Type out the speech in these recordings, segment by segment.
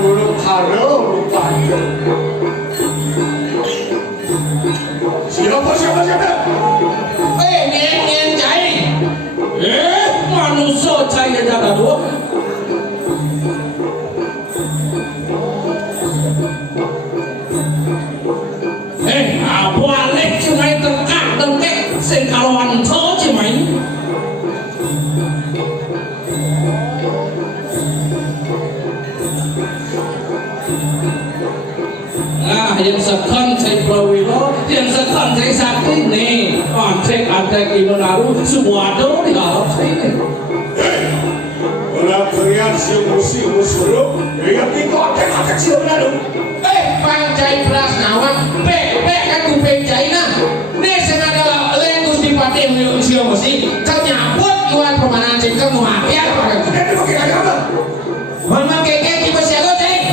urut haro rupanya. Siapa? Nien cai. Manusia cai aja dulu. Apa Alex cuma terkat dengkek sengkaluan cowok cuma ini. Yang sekan saya Prawiro, yang sekan saya Sakti nih, antek Imenaru semua ada di dalam saya ini. Kalau kalian siapa suruh, ya kita antek siapa Imenaru. Panjai Prasnawan, kan kuping China. Nih senada lengus di Pati siapa sih? Kau nyabut Iwan Permainan sih kamu hampir. Ini pakai apa? Memang keke tipe siapa ceng?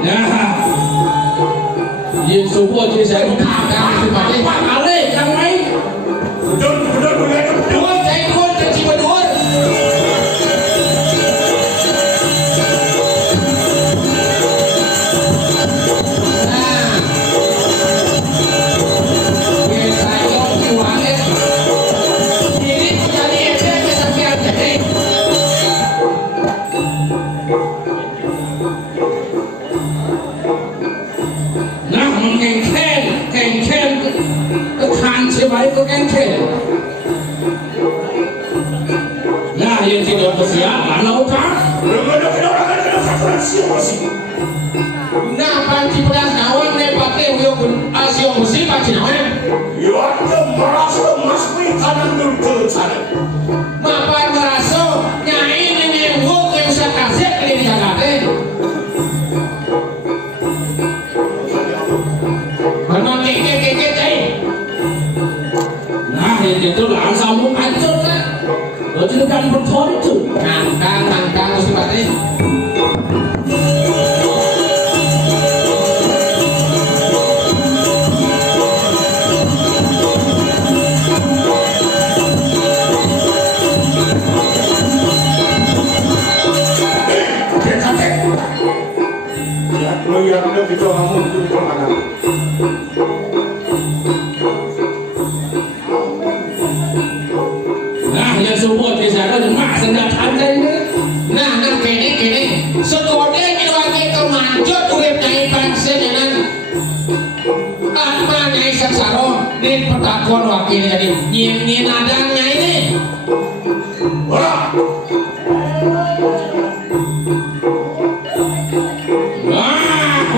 Nah, yang subuh je saya kagak sebagai Pak Ale yang main. Betul. Dua ceng kon kecil berdua. Itu kan nah yang tidak bersiap mana utang nah panci pedas nawang nepate wiokun asio musi panci nawang Iwata merasa masuk kanan dulu cara mapan merasa nyai ini nguk yang saya kasih ini Jakarta memang keke itu langsung hancur kan lo tidak bertol itu nangkang mesti batin lihat kita ngomong itu kemana yang semua di sana cuma senjata ini. Nah, kene sekolah ini lagi kemanjut urip nyai pansen nan. Apa nyai saksaro ini pertakon wakil jadi nyin adang nyai ini. Wah.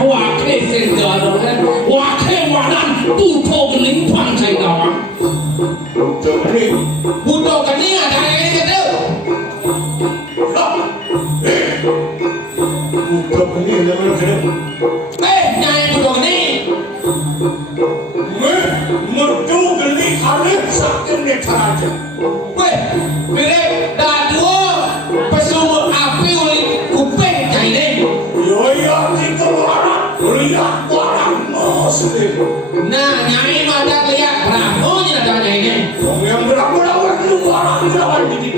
Wakil senjata wakil wanan tutup geling pantai nama. Butuh kening ada yang itu. Butuh kening ada yang nyai butuh kening. Merdu kening harus sakit aja. Mirip dua pesumur api ulik kuping nyai ini. Yo itu lihat barang mesti. Nah nyai ada lihat ramunya ada nyai ini. Yang berapa itu barang jalan ini.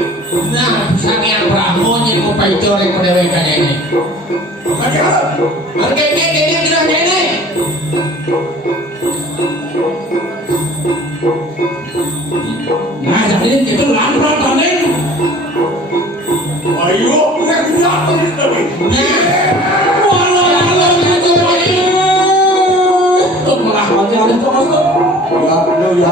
Nah sang yang ramunya mau paicore kedewekan ini. Harga ini tidak nyai. Nah jadi itu lantaran panen. Ayo lihat tadi. Malah mati ada tuh mas tuh. Ya,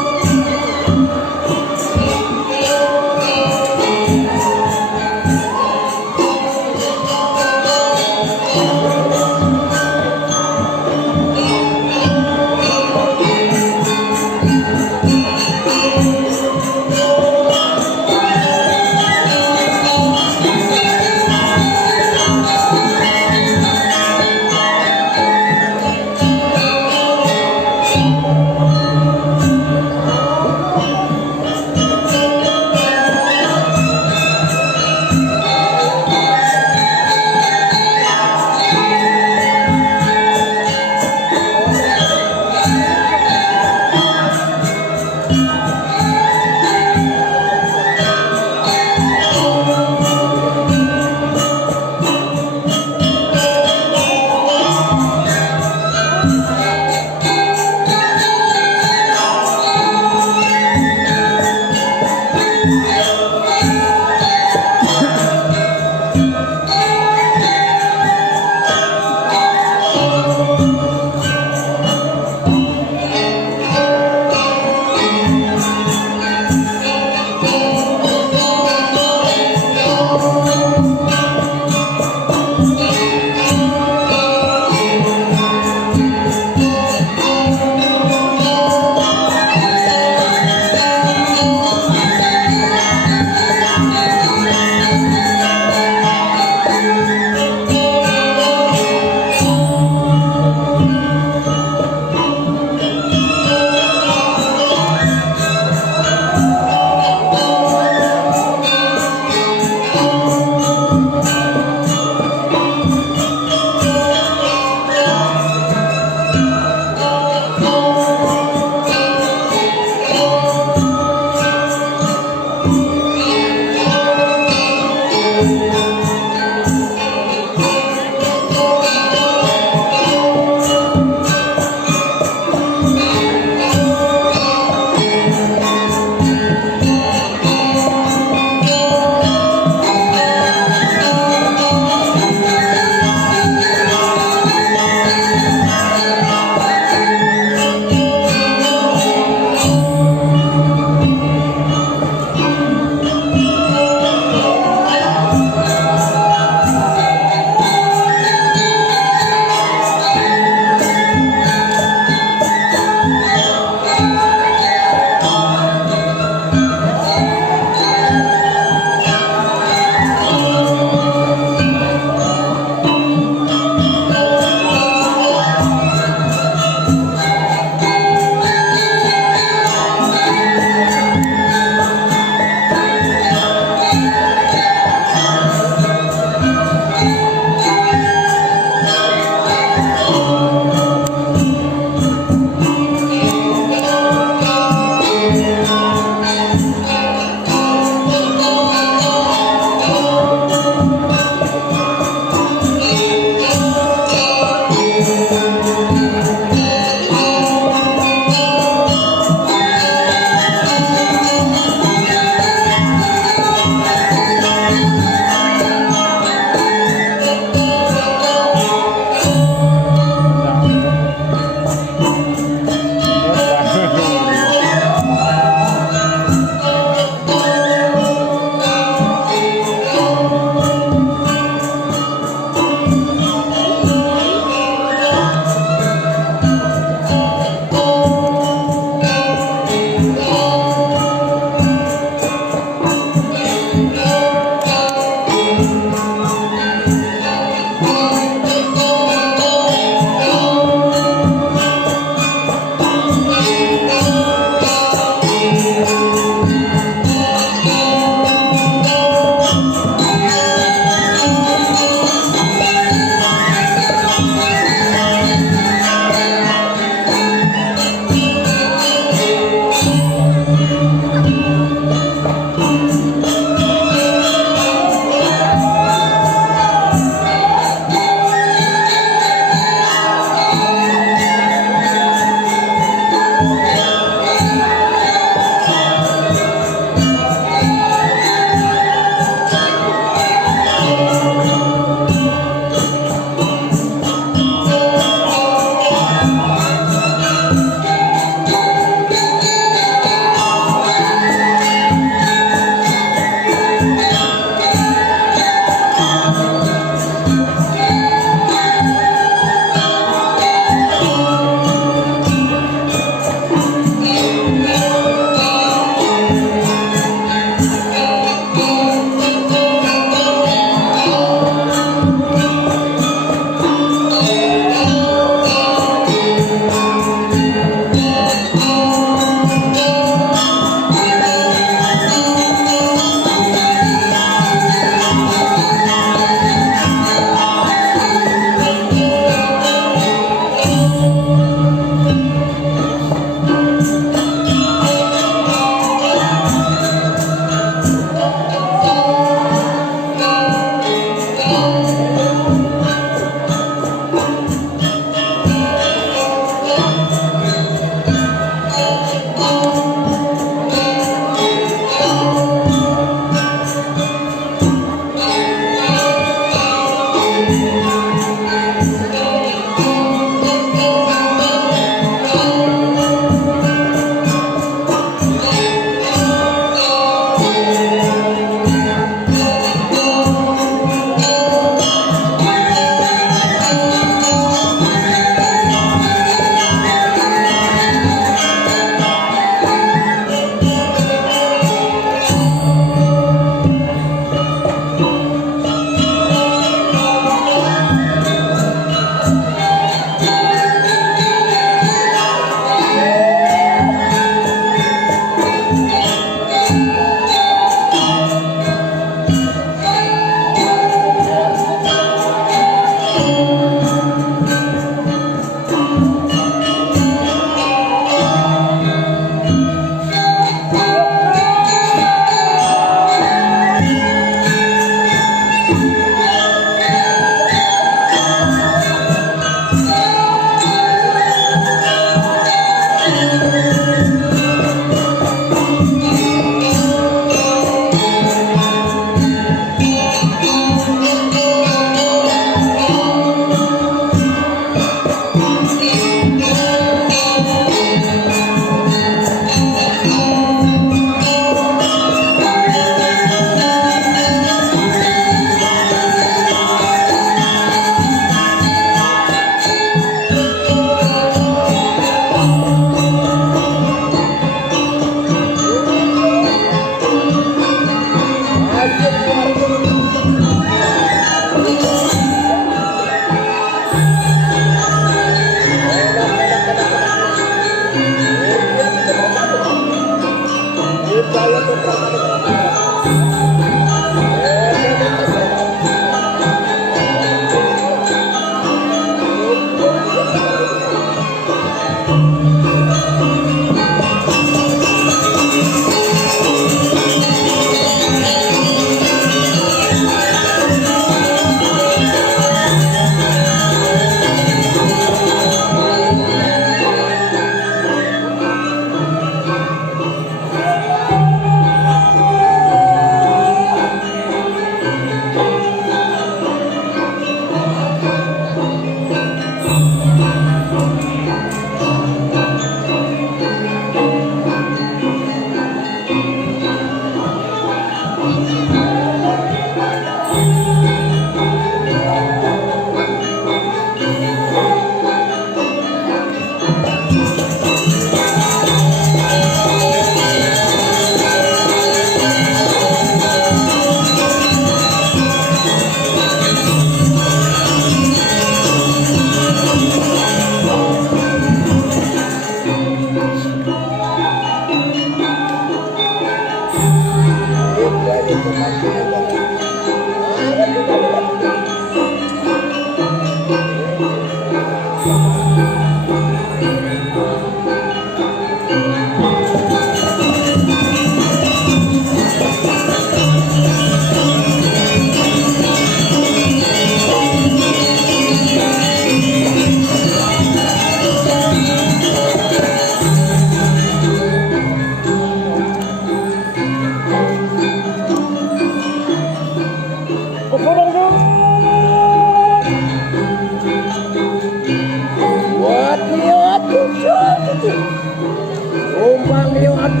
Ada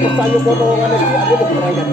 pesayu golongan itu ada berkerajaan.